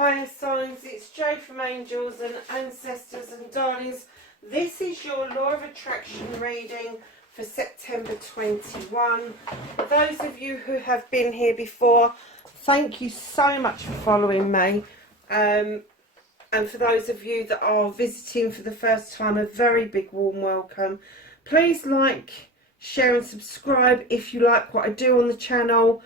Hi signs, it's Jay from Angels and Ancestors and Darlings. This is your Law of Attraction reading for September 21. For those of you who have been here before, thank you so much for following me. And for those of you that are visiting for the first time, a very big warm welcome. Please like, share and subscribe if you like what I do on the channel.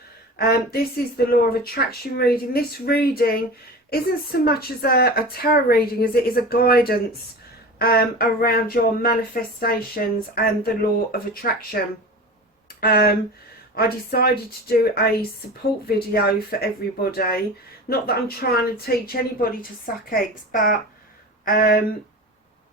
This is the Law of Attraction reading. This reading isn't so much as a tarot reading as it is a guidance around your manifestations and the Law of Attraction. I decided to do a support video for everybody. Not that I'm trying to teach anybody to suck eggs, but I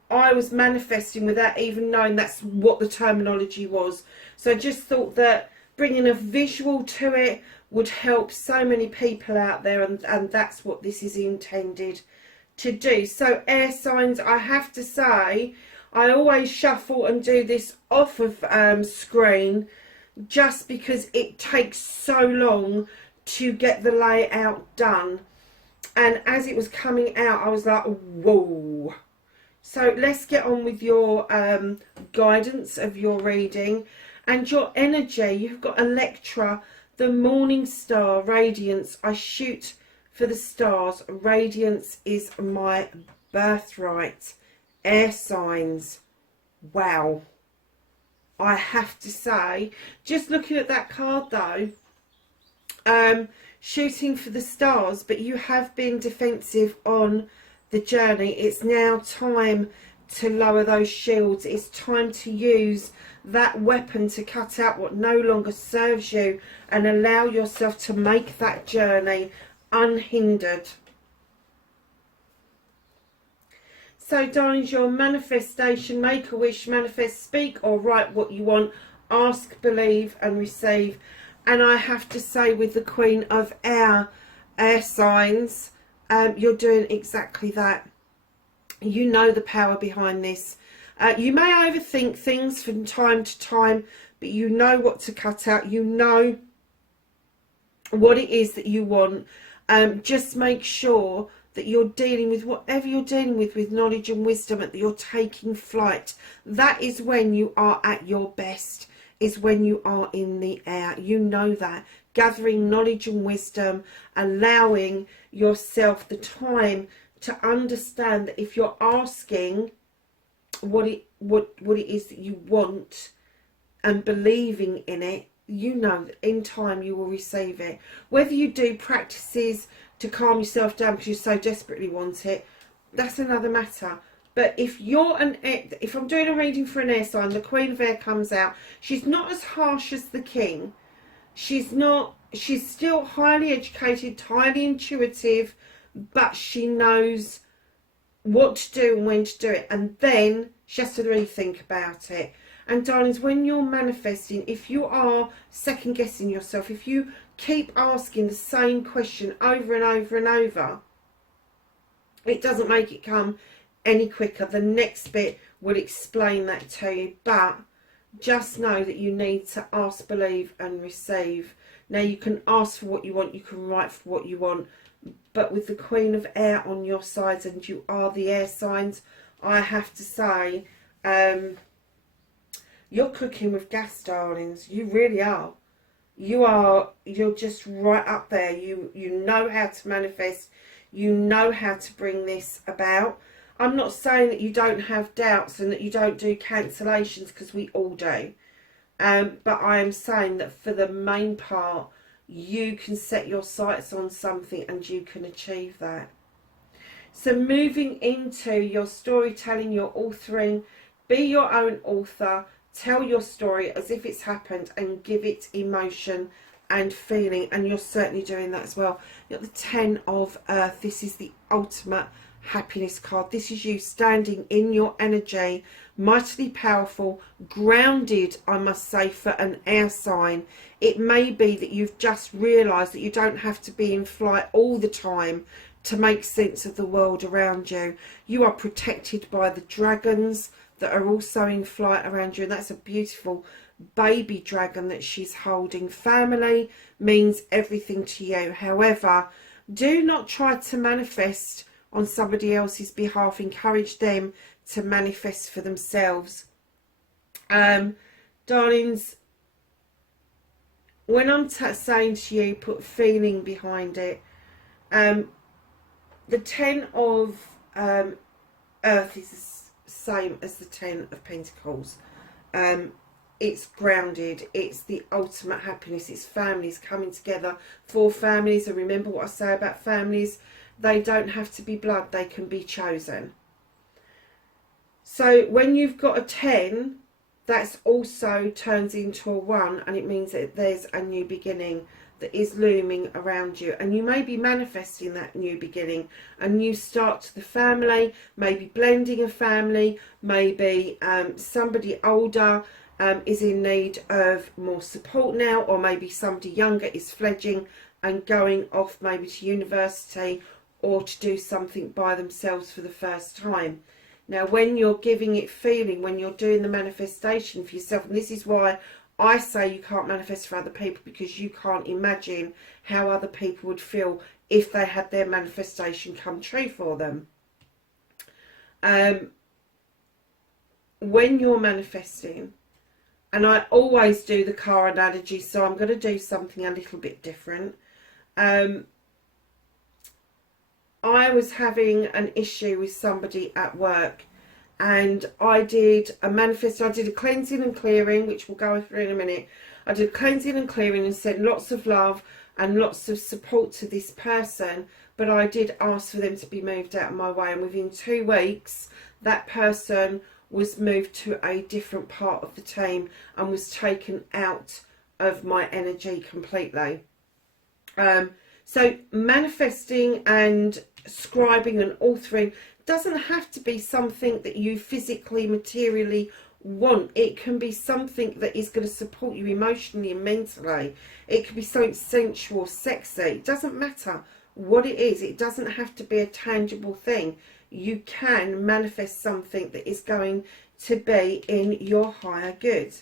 was manifesting without even knowing that's what the terminology was. So I just thought that bringing a visual to it would help so many people out there, and that's what this is intended to do. So air signs, I have to say, I always shuffle and do this off of screen just because it takes so long to get the layout done. And as it was coming out, I was like, whoa. So let's get on with your guidance of your reading and your energy. You've got Electra, the morning star, radiance. I shoot for the stars. Radiance is my birthright. Air signs. Wow. I have to say, just looking at that card though, shooting for the stars, but you have been defensive on the journey. It's now time to lower those shields. It's time to use that weapon to cut out what no longer serves you and allow yourself to make that journey unhindered. So darlings, your manifestation, make a wish, manifest, speak or write what you want, ask, believe and receive. And I have to say, with the Queen of Air signs, you're doing exactly that. You know the power behind this. You may overthink things from time to time, but you know what to cut out. You know what it is that you want. Just make sure that you're dealing with whatever you're dealing with knowledge and wisdom, and that you're taking flight. That is when you are at your best, is when you are in the air. You know that. Gathering knowledge and wisdom, allowing yourself the time to understand that if you're asking what it is that you want and believing in it, you know that in time you will receive it. Whether you do practices to calm yourself down because you so desperately want it, that's another matter. But if I'm doing a reading for an air sign, the Queen of Air comes out. She's not as harsh as the King. She's still highly educated, highly intuitive, but she knows what to do and when to do it, and then she has to really think about it. And darlings, when you're manifesting, if you are second guessing yourself, if you keep asking the same question over and over and over, it doesn't make it come any quicker. The next bit will explain that to you, but just know that you need to ask, believe and receive. Now you can ask for what you want, you can write for what you want, but with the Queen of Air on your side, and you are the air signs, I have to say, you're cooking with gas, darlings. You really are. You're just right up there. You know how to manifest. You know how to bring this about. I'm not saying that you don't have doubts and that you don't do cancellations, because we all do. But I am saying that for the main part, you can set your sights on something and you can achieve that. So moving into your storytelling, your authoring, be your own author, tell your story as if it's happened and give it emotion and feeling, and you're certainly doing that as well. You've got the 10 of Earth. This is the ultimate happiness card. This is you standing in your energy, mightily powerful, grounded, I must say, for an air sign. It may be that you've just realised that you don't have to be in flight all the time to make sense of the world around you. You are protected by the dragons that are also in flight around you, and that's a beautiful baby dragon that she's holding. Family means everything to you. However, Do not try to manifest on somebody else's behalf. Encourage them to manifest for themselves. Darlings, when I'm saying to you, put feeling behind it. The 10 of Earth is the same as the 10 of Pentacles. It's grounded. It's the ultimate happiness. It's families coming together for families. And remember what I say about families. They don't have to be blood. They can be chosen. So when you've got a 10, that's also turns into a 1. And it means that there's a new beginning that is looming around you. And you may be manifesting that new beginning. A new start to the family. Maybe blending a family. Maybe somebody older is in need of more support now, or maybe somebody younger is fledging and going off maybe to university or to do something by themselves for the first time. Now, when you're giving it feeling, when you're doing the manifestation for yourself, and this is why I say you can't manifest for other people, because you can't imagine how other people would feel if they had their manifestation come true for them. When you're manifesting, and I always do the car analogy, so I'm going to do something a little bit different. I was having an issue with somebody at work, and I did a manifesto. I did a cleansing and clearing, which we'll go through in a minute. I did cleansing and clearing and sent lots of love and lots of support to this person, but I did ask for them to be moved out of my way, and within 2 weeks that person was moved to a different part of the team and was taken out of my energy completely. So manifesting and scribing and authoring doesn't have to be something that you physically, materially want. It can be something that is going to support you emotionally and mentally. It can be something sensual, sexy. It doesn't matter what it is. It doesn't have to be a tangible thing. You can manifest something that is going to be in your higher good.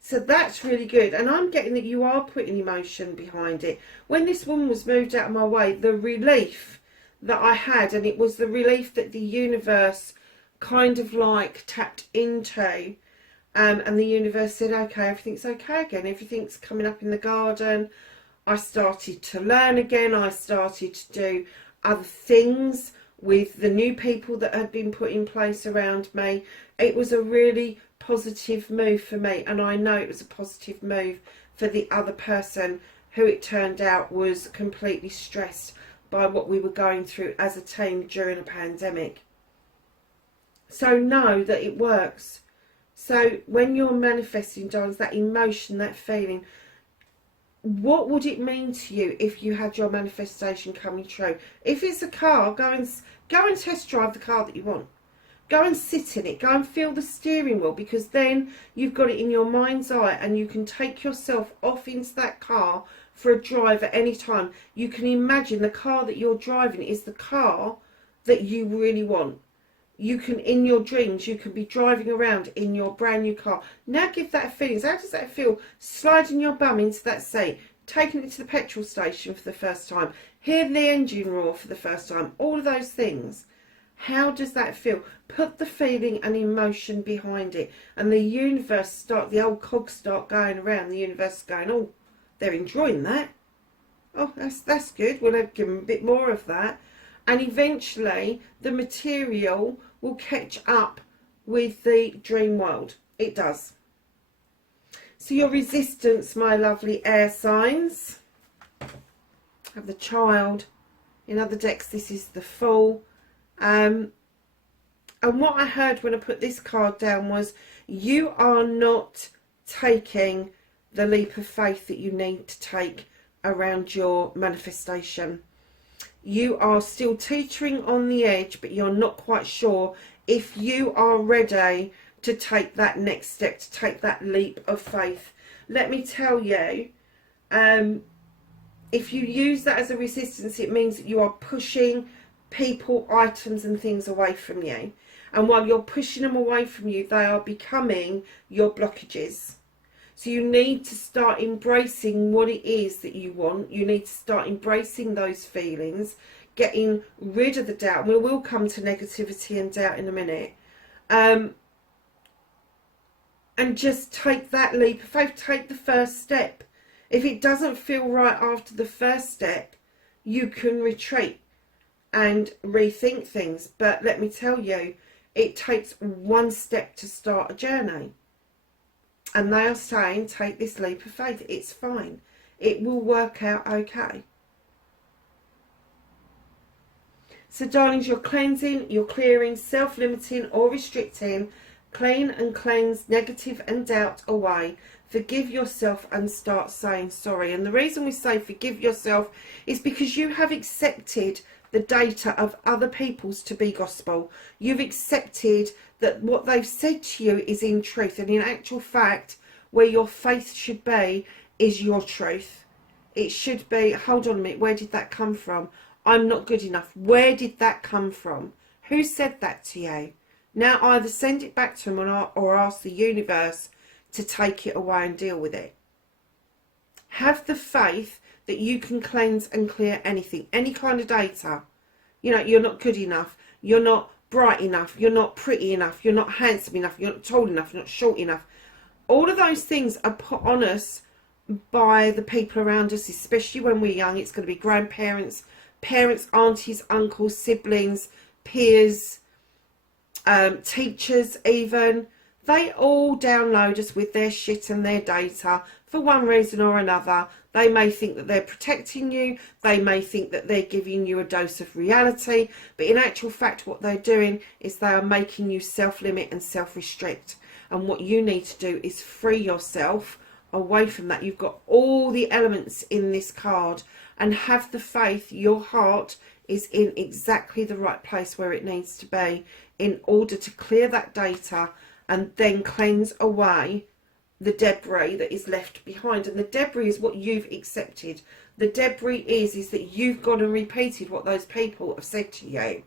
So that's really good. And I'm getting that you are putting emotion behind it. When this woman was moved out of my way, the relief that I had, and it was the relief that the universe kind of like tapped into, and the universe said, okay, everything's okay again. Everything's coming up in the garden. I started to learn again. I started to do other things with the new people that had been put in place around me. It was a really positive move for me, and I know it was a positive move for the other person who it turned out was completely stressed by what we were going through as a team during a pandemic. So know that it works. So when you're manifesting, darlings, that emotion, that feeling, what would it mean to you if you had your manifestation coming true? If it's a car, go and test drive the car that you want. Go and sit in it. Go and feel the steering wheel, because then you've got it in your mind's eye and you can take yourself off into that car for a drive at any time. You can imagine the car that you're driving is the car that you really want. You can, in your dreams, you can be driving around in your brand new car. Now give that a feeling. How does that feel? Sliding your bum into that seat, taking it to the petrol station for the first time, hear the engine roar for the first time, all of those things. How does that feel? Put the feeling and emotion behind it, and the universe the old cogs start going around. The universe is going, oh, they're enjoying that. Oh, that's good. We'll give them a bit more of that. And eventually the material will catch up with the dream world. It does. So your resistance, my lovely air signs, have the Child. In other decks, this is the Fool. And what I heard when I put this card down was, you are not taking the leap of faith that you need to take around your manifestation. You are still teetering on the edge, but you're not quite sure if you are ready to take that next step, to take that leap of faith. Let me tell you, if you use that as a resistance, it means that you are pushing people, items and things away from you. And while you're pushing them away from you, they are becoming your blockages. So you need to start embracing what it is that you want. You need to start embracing those feelings, getting rid of the doubt. We will come to negativity and doubt in a minute. And just take that leap of faith. Take the first step. If it doesn't feel right after the first step, you can retreat and rethink things. But let me tell you, it takes one step to start a journey. And they are saying, take this leap of faith. It's fine. It will work out okay. So, darlings, you're cleansing, you're clearing, self-limiting or restricting. Clean and cleanse negative and doubt away. Forgive yourself and start saying sorry. And the reason we say forgive yourself is because you have accepted the data of other people's to be gospel. You've accepted that what they've said to you is in truth, and in actual fact, where your faith should be is your truth. It should be, hold on a minute, where did that come from? I'm not good enough. Where did that come from? Who said that to you? Now either send it back to them or ask the universe to take it away and deal with it. Have the faith that you can cleanse and clear anything, any kind of data. You know, you're not good enough, you're not bright enough, you're not pretty enough, you're not handsome enough, you're not tall enough, you're not short enough. All of those things are put on us by the people around us, especially when we're young. It's going to be grandparents, parents, aunties, uncles, siblings, peers, teachers even. They all download us with their shit and their data for one reason or another. They may think that they're protecting you. They may think that they're giving you a dose of reality. But in actual fact, what they're doing is they are making you self-limit and self-restrict. And what you need to do is free yourself away from that. You've got all the elements in this card, and have the faith your heart is in exactly the right place where it needs to be in order to clear that data and then cleanse away the debris that is left behind. And the debris is what you've accepted. The debris is that you've gone and repeated what those people have said to you.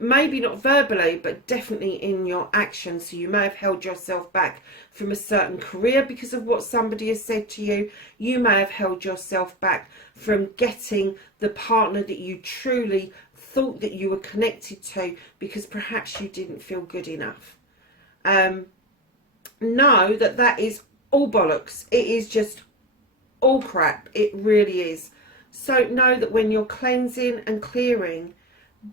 Maybe not verbally, but definitely in your actions. So you may have held yourself back from a certain career because of what somebody has said to you. You may have held yourself back from getting the partner that you truly thought that you were connected to because perhaps you didn't feel good enough. Know that that is all bollocks. It is just all crap. It really is. So know that when you're cleansing and clearing,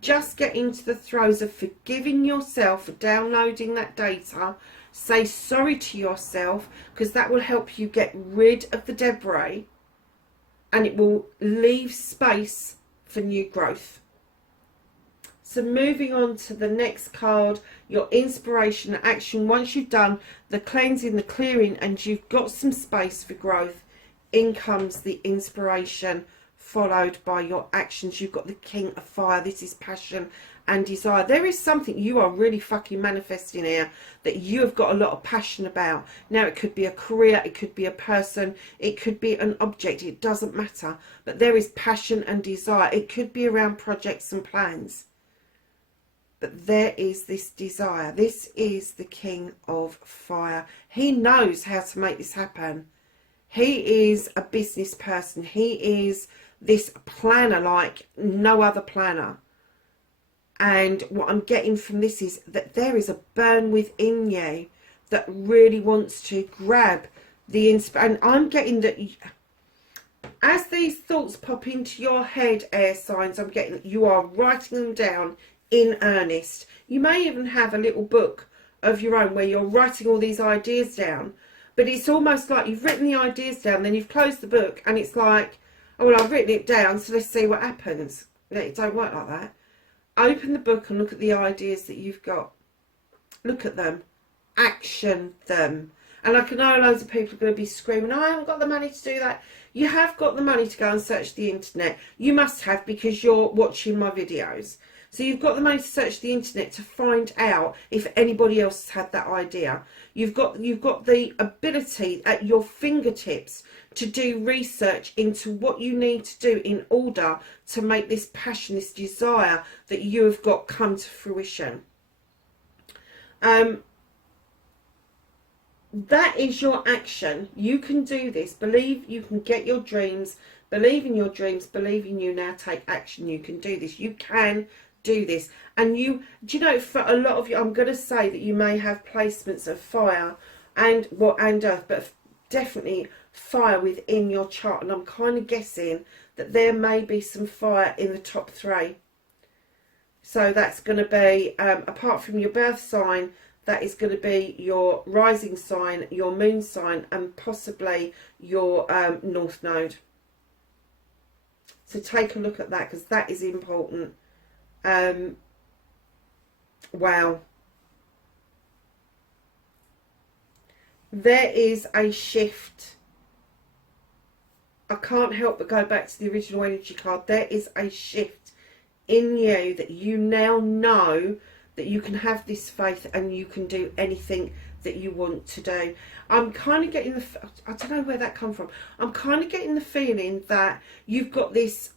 just get into the throes of forgiving yourself for downloading that data. Say sorry to yourself, because that will help you get rid of the debris and it will leave space for new growth. So moving on to the next card, your inspiration and action. Once you've done the cleansing, the clearing, and you've got some space for growth, in comes the inspiration, followed by your actions. You've got the King of Fire. This is passion and desire. There is something you are really fucking manifesting here that you have got a lot of passion about. Now, it could be a career, it could be a person, it could be an object, it doesn't matter. But there is passion and desire. It could be around projects and plans. But there is this desire. This is the King of Fire. He knows how to make this happen. He is a business person. He is this planner like no other planner. And what I'm getting from this is that there is a burn within you that really wants to grab the inspiration. And I'm getting that as these thoughts pop into your head, air signs, I'm getting that you are writing them down in earnest. You may even have a little book of your own where you're writing all these ideas down, but it's almost like you've written the ideas down, then you've closed the book, and it's like, oh well, I've written it down, so let's see what happens. No, it don't work like that. Open the book and look at the ideas that you've got. Look at them, action them. And I know loads of people are going to be screaming, I haven't got the money to do that. You have got the money to go and search the internet. You must have, because you're watching my videos. So you've got the money to search the internet to find out if anybody else has had that idea. You've got the ability at your fingertips to do research into what you need to do in order to make this passion, this desire that you have got come to fruition. that is your action. You can do this. Believe you can get your dreams. Believe in your dreams. Believe in you. Now take action. You can do this. You can do this. And do you know, for a lot of you, I'm going to say that you may have placements of fire and earth, but definitely fire within your chart. And I'm kind of guessing that there may be some fire in the top 3. So that's going to be, apart from your birth sign, that is going to be your rising sign, your moon sign, and possibly your north node. So take a look at that, because that is important. Wow. There is a shift. I can't help but go back to the original energy card. There is a shift in you that you now know that you can have this faith and you can do anything that you want to do. I'm kind of getting I don't know where that come from. I'm kind of getting the feeling that you've got this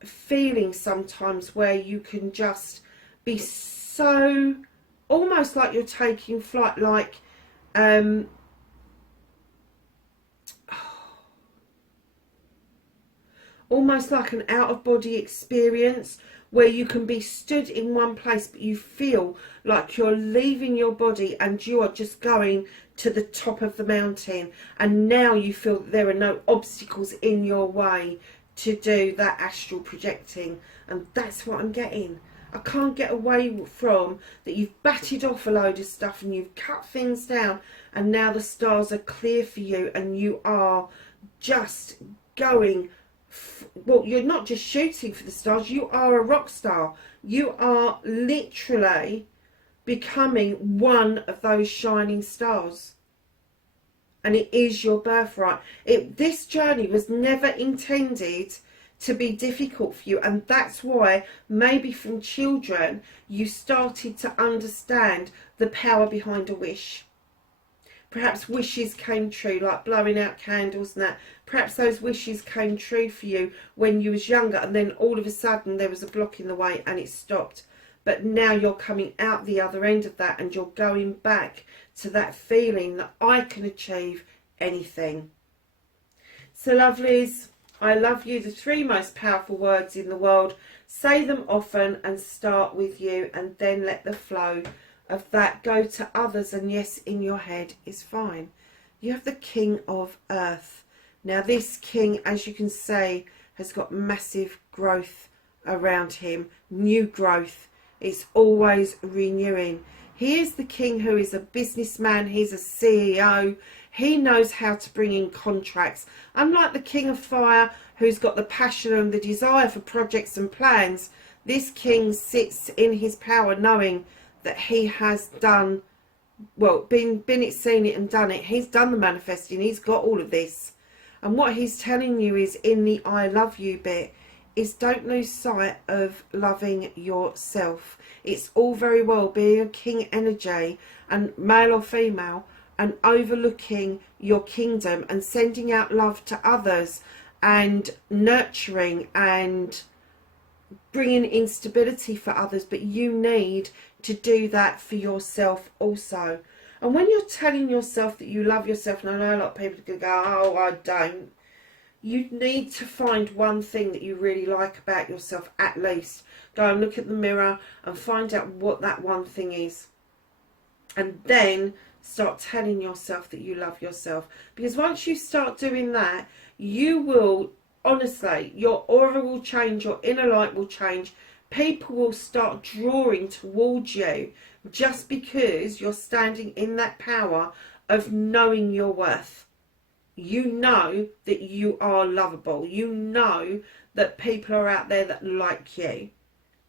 feeling sometimes where you can just be so, almost like you're taking flight, like almost like an out-of-body experience, where you can be stood in one place but you feel like you're leaving your body and you are just going to the top of the mountain, and now you feel that there are no obstacles in your way to do that astral projecting. And that's what I'm getting. I can't get away from that. You've batted off a load of stuff and you've cut things down, and now the stars are clear for you and you are just going. Well, you're not just shooting for the stars, you are a rock star. You are literally becoming one of those shining stars, and it is your birthright. This journey was never intended to be difficult for you, and that's why maybe from children you started to understand the power behind a wish. Perhaps wishes came true, like blowing out candles and that. Perhaps those wishes came true for you when you was younger, and then all of a sudden there was a block in the way and it stopped. But now you're coming out the other end of that, and you're going back to that feeling that I can achieve anything. So lovelies, I love you. The 3 most powerful words in the world. Say them often and start with you, and then let the flow of that go to others, and yes, in your head is fine. You have the King of Earth. Now this king, as you can see, has got massive growth around him, new growth. It's always renewing. He is the king who is a businessman. He's a CEO. He knows how to bring in contracts. Unlike the King of Fire, who's got the passion and the desire for projects and plans, this king sits in his power knowing that he has done, well, been it, seen it and done it. He's done the manifesting. He's got all of this. And what he's telling you is, in the I love you bit, is don't lose sight of loving yourself. It's all very well being a king energy, and male or female, and overlooking your kingdom and sending out love to others and nurturing and bringing instability for others, but you need to do that for yourself also. And when you're telling yourself that you love yourself, and I know a lot of people are going to go, oh, I don't, you need to find one thing that you really like about yourself, at least. Go and look at the mirror and find out what that one thing is, and then start telling yourself that you love yourself. Because once you start doing that, you will, honestly, your aura will change, your inner light will change. People will start drawing towards you just because you're standing in that power of knowing your worth. You know that you are lovable. You know that people are out there that like you.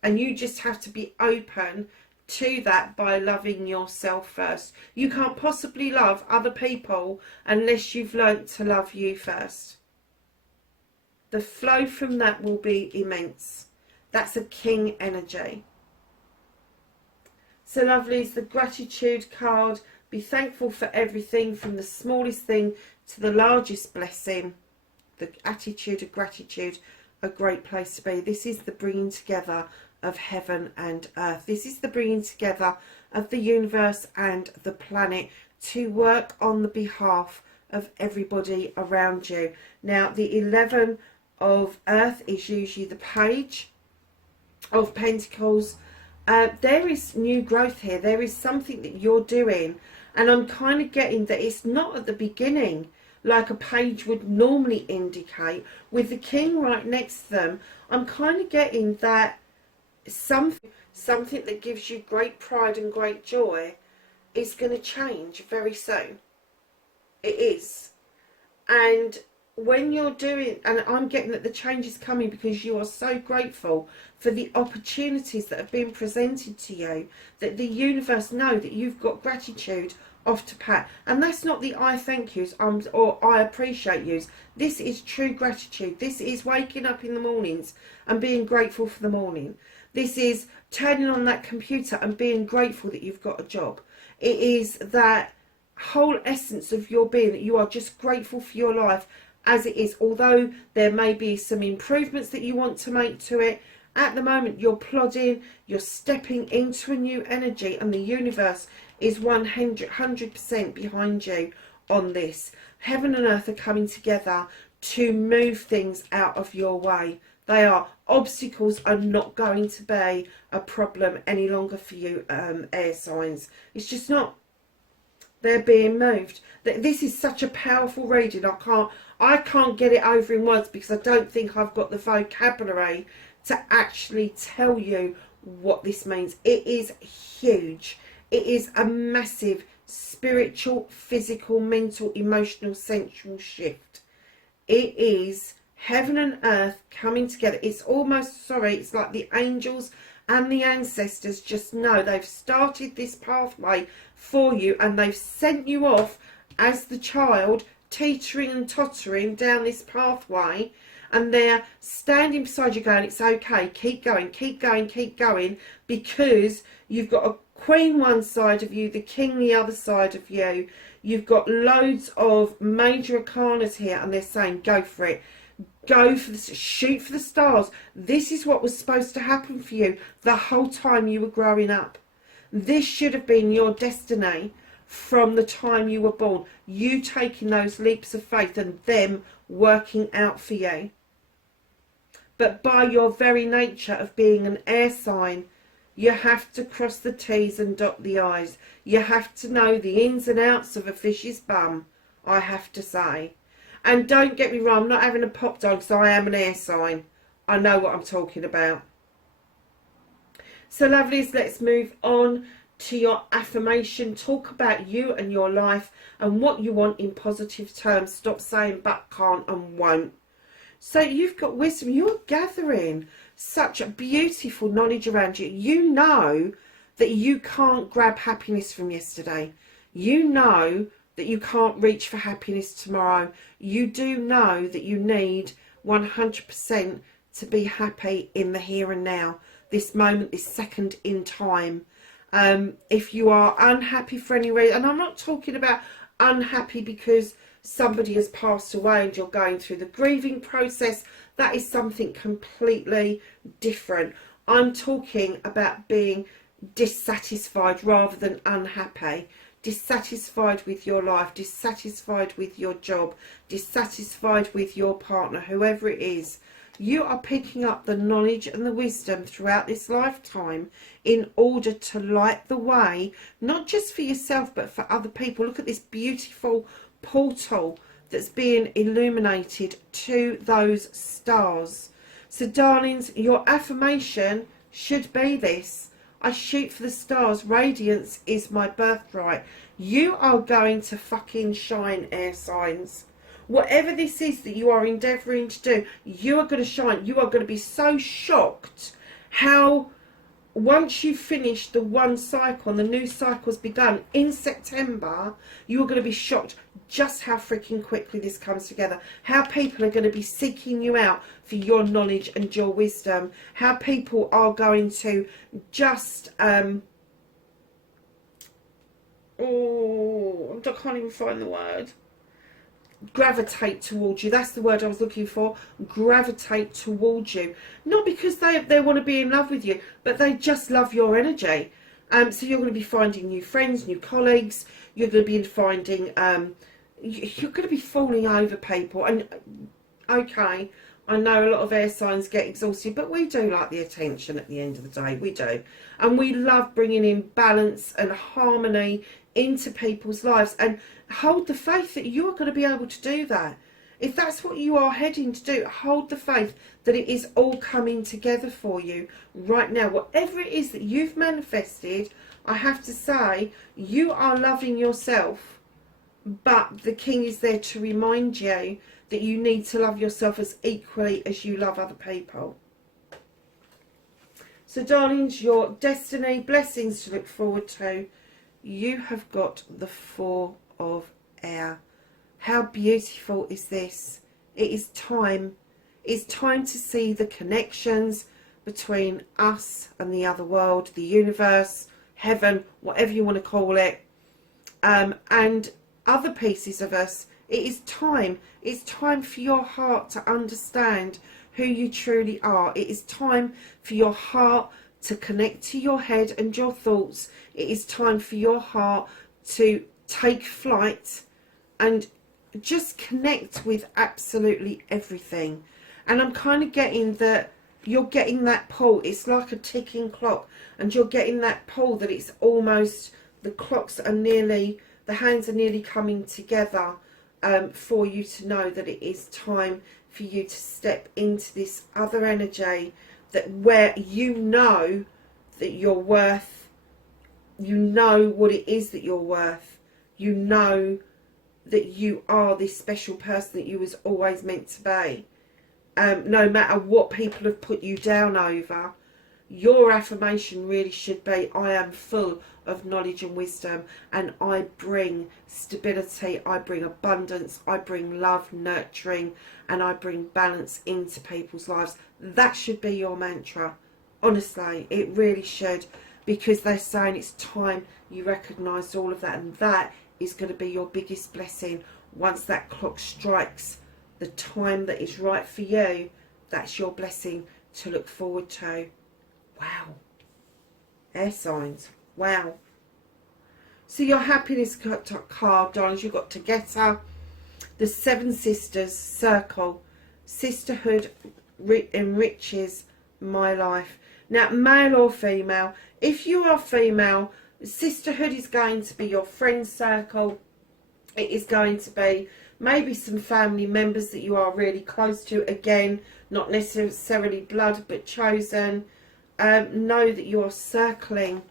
And you just have to be open to that by loving yourself first. You can't possibly love other people unless you've learnt to love you first. The flow from that will be immense. That's a king energy. So lovelies, the gratitude card. Be thankful for everything, from the smallest thing to the largest blessing. The attitude of gratitude, a great place to be. This is the bringing together of heaven and earth. This is the bringing together of the universe and the planet to work on the behalf of everybody around you. Now, the 11 of Earth is usually the Page of Pentacles. There is new growth here. There is something that you're doing, and I'm kind of getting that it's not at the beginning like a page would normally indicate. With the King right next to them, I'm kind of getting that something that gives you great pride and great joy is going to change very soon. It is. And when you're doing, and I'm getting that the change is coming because you are so grateful for the opportunities that have been presented to you, that the universe know that you've got gratitude off to pat. And that's not the I thank yous or I appreciate yous. This is true gratitude. This is waking up in the mornings and being grateful for the morning. This is turning on that computer and being grateful that you've got a job. It is that whole essence of your being, that you are just grateful for your life as it is. Although there may be some improvements that you want to make to it, at the moment you're plodding, you're stepping into a new energy, and the universe is 100% behind you on this. Heaven and earth are coming together to move things out of your way. They are. Obstacles are not going to be a problem any longer for you, air signs. It's just not. They're being moved. This is such a powerful reading. I can't get it over in words because I don't think I've got the vocabulary to actually tell you what this means. It is huge. It is a massive spiritual, physical, mental, emotional, sensual shift. It is heaven and earth coming together. It's almost, it's like the angels and the ancestors just know they've started this pathway for you, and they've sent you off as the child, teetering and tottering down this pathway, and they're standing beside you going, it's okay, keep going, keep going, keep going, because you've got a Queen one side of you, the King the other side of you. You've got loads of major arcanas here, and they're saying go for it. Go for the, shoot for the stars. This is what was supposed to happen for you the whole time you were growing up. This should have been your destiny from the time you were born. You taking those leaps of faith and them working out for you. But by your very nature of being an air sign, you have to cross the T's and dot the I's. You have to know the ins and outs of a fish's bum, I have to say. And don't get me wrong, I'm not having a pop dog, so I am an air sign. I know what I'm talking about. So lovelies, let's move on to your affirmation. Talk about you and your life and what you want in positive terms. Stop saying but, can't and won't. So you've got wisdom. You're gathering such a beautiful knowledge around you. You know that you can't grab happiness from yesterday. You know that you can't reach for happiness tomorrow. You do know that you need 100% to be happy in the here and now, this moment, this second in time. If you are unhappy for any reason, and I'm not talking about unhappy because somebody has passed away and you're going through the grieving process, that is something completely different. I'm talking about being dissatisfied rather than unhappy. Dissatisfied with your life, dissatisfied with your job, dissatisfied with your partner, whoever it is. You are picking up the knowledge and the wisdom throughout this lifetime in order to light the way, not just for yourself but for other people. Look at this beautiful portal that's being illuminated to those stars. So darlings, your affirmation should be this: I shoot for the stars. Radiance is my birthright. You are going to fucking shine, air signs. Whatever this is that you are endeavouring to do, you are going to shine. You are going to be so shocked how once you finish the one cycle and the new cycle's begun in September, you are going to be shocked just how freaking quickly this comes together. How people are going to be seeking you out for your knowledge and your wisdom. How people are going to just I can't even find the word. Gravitate towards you. That's the word I was looking for. Gravitate towards you. Not because they want to be in love with you, but they just love your energy. So you're going to be finding new friends, new colleagues. You're going to be finding, you're going to be falling over people. And okay, I know a lot of air signs get exhausted, but we do like the attention at the end of the day. We do. And we love bringing in balance and harmony into people's lives. And hold the faith that you're going to be able to do that. If that's what you are heading to do, hold the faith that it is all coming together for you right now. Whatever it is that you've manifested, I have to say, you are loving yourself. But the king is there to remind you that you need to love yourself as equally as you love other people. So, darlings, your destiny, blessings to look forward to. You have got the Four of Air. How beautiful is this? It is time. It's time to see the connections between us and the other world, the universe, heaven, whatever you want to call it, and other pieces of us. It is time. It's time for your heart to understand who you truly are. It is time for your heart to connect to your head and your thoughts. It is time for your heart to take flight and just connect with absolutely everything. And I'm kind of getting that you're getting that pull. It's like a ticking clock, and you're getting that pull that it's almost, the clocks are nearly, the hands are nearly coming together for you to know that it is time for you to step into this other energy, that where you know that you're worth, you know what it is that you're worth, you know that you are this special person that you was always meant to be. No matter what people have put you down over, your affirmation really should be, I am full of knowledge and wisdom, and I bring stability, I bring abundance, I bring love, nurturing, and I bring balance into people's lives. That should be your mantra. Honestly, it really should, because they're saying it's time you recognise all of that, and that is going to be your biggest blessing. Once that clock strikes the time that is right for you, that's your blessing to look forward to. Wow. Air signs. Wow. So your happiness card, darlings, you've got Together, the Seven Sisters circle. Sisterhood enriches my life. Now, male or female, if you are female, sisterhood is going to be your friend circle. It is going to be maybe some family members that you are really close to. Again, not necessarily blood, but chosen. Know that you are circling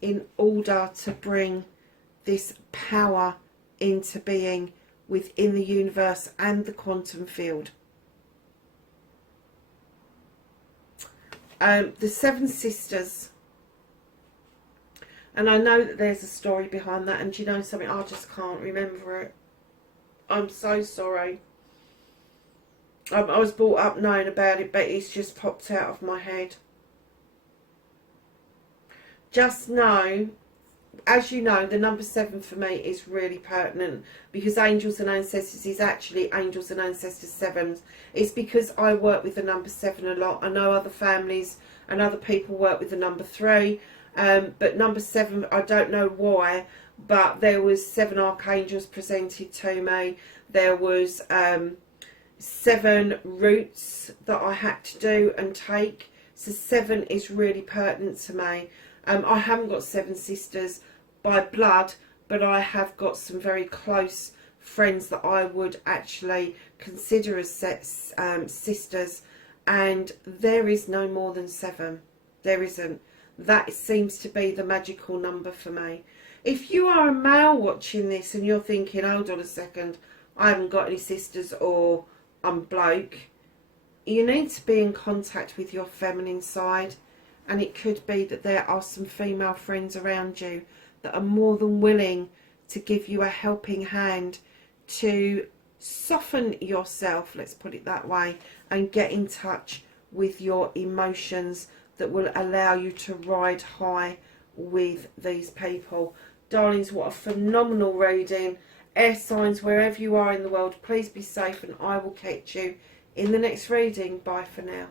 in order to bring this power into being within the universe and the quantum field. The Seven Sisters, and I know that there's a story behind that, and do you know something, I just can't remember it. I'm so sorry. I was brought up knowing about it, but it's just popped out of my head. Just know, as you know, the number 7 for me is really pertinent, because angels and ancestors is actually angels and ancestors 7s. It's because I work with the number 7 a lot. I know other families and other people work with the number 3, but number 7, I don't know why, but there was 7 archangels presented to me. There was 7 routes that I had to do and take. So 7 is really pertinent to me. I haven't got 7 sisters by blood, but I have got some very close friends that I would actually consider as sisters, and there is no more than 7. There isn't. That seems to be the magical number for me. If you are a male watching this and you're thinking, hold on a second, I haven't got any sisters, or I'm bloke, you need to be in contact with your feminine side. And it could be that there are some female friends around you that are more than willing to give you a helping hand to soften yourself, let's put it that way, and get in touch with your emotions that will allow you to ride high with these people. Darlings, what a phenomenal reading. Air signs, wherever you are in the world, please be safe, and I will catch you in the next reading. Bye for now.